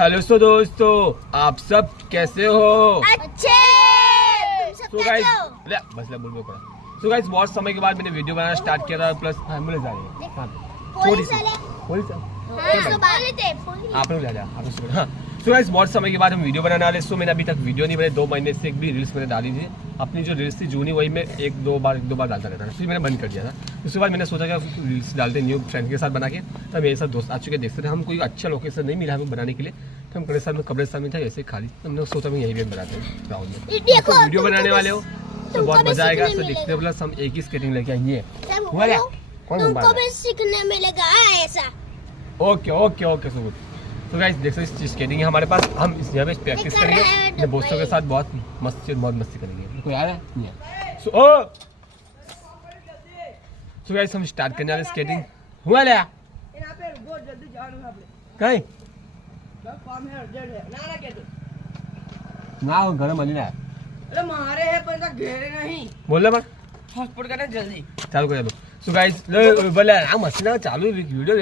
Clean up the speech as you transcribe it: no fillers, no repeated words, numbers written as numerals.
Hello सो दोस्तों, आप सब कैसे हो? अच्छे। तो गाइस बस बोल पड़ा। तो गाइस बहुत समय के बाद मैंने वीडियो बनाना स्टार्ट किया था, प्लस एम्बुलेंस आ रही है थोड़ी सी आप लोग ले जाओ आप लोग। हाँ तो गाइस बहुत समय के बाद हम वीडियो बनाने वाले। सो मैंने अभी तक वीडियो नहीं बनाई, 2 महीने से एक भी रील्स मैंने डाली थी। अपनी जो रील्स थी जूनी वही मैं एक दो बार डालता रहता था, फिर मैंने बंद कर दिया था। उसके बाद मैंने सोचा कि रील्स डालते न्यू फ्रेंड के साथ बना के। तब मेरे साथ दोस्त आ चुके देखते थे, हम कोई अच्छा लोकेशन नहीं मिला हमें बनाने के लिए, तो हम कब्रिस्तान में था ऐसे खाली, हमने सोचा मैं यहीं पे बनाते हैं ग्राउंड में। तो वीडियो बनाने वाले हो तो बहुत मजा आएगा। तो देखते प्लस हम एक ही स्केटिंग लेके आएंगे। तुमको भी सीखने मिलेगा ऐसा। Okay okay okay so good. तो गाइस देख सकते स्केटिंग है हमारे पास, हम इस यहाँ पे प्रैक्टिस करेंगे अपने दोस्तों के साथ, बहुत मस्ती करेंगे। कोई आ रहा है नहीं है? सो गाइस हम स्टार्ट करने वाले स्केटिंग। हुआ ले कहीं ना हो घर मनी है अरे मारे है पर घेरे नहीं बोल रहे हॉस्पिटल करना जल्दी चालू कर दो। सो गाइस बोले मशीन चालू वीडियो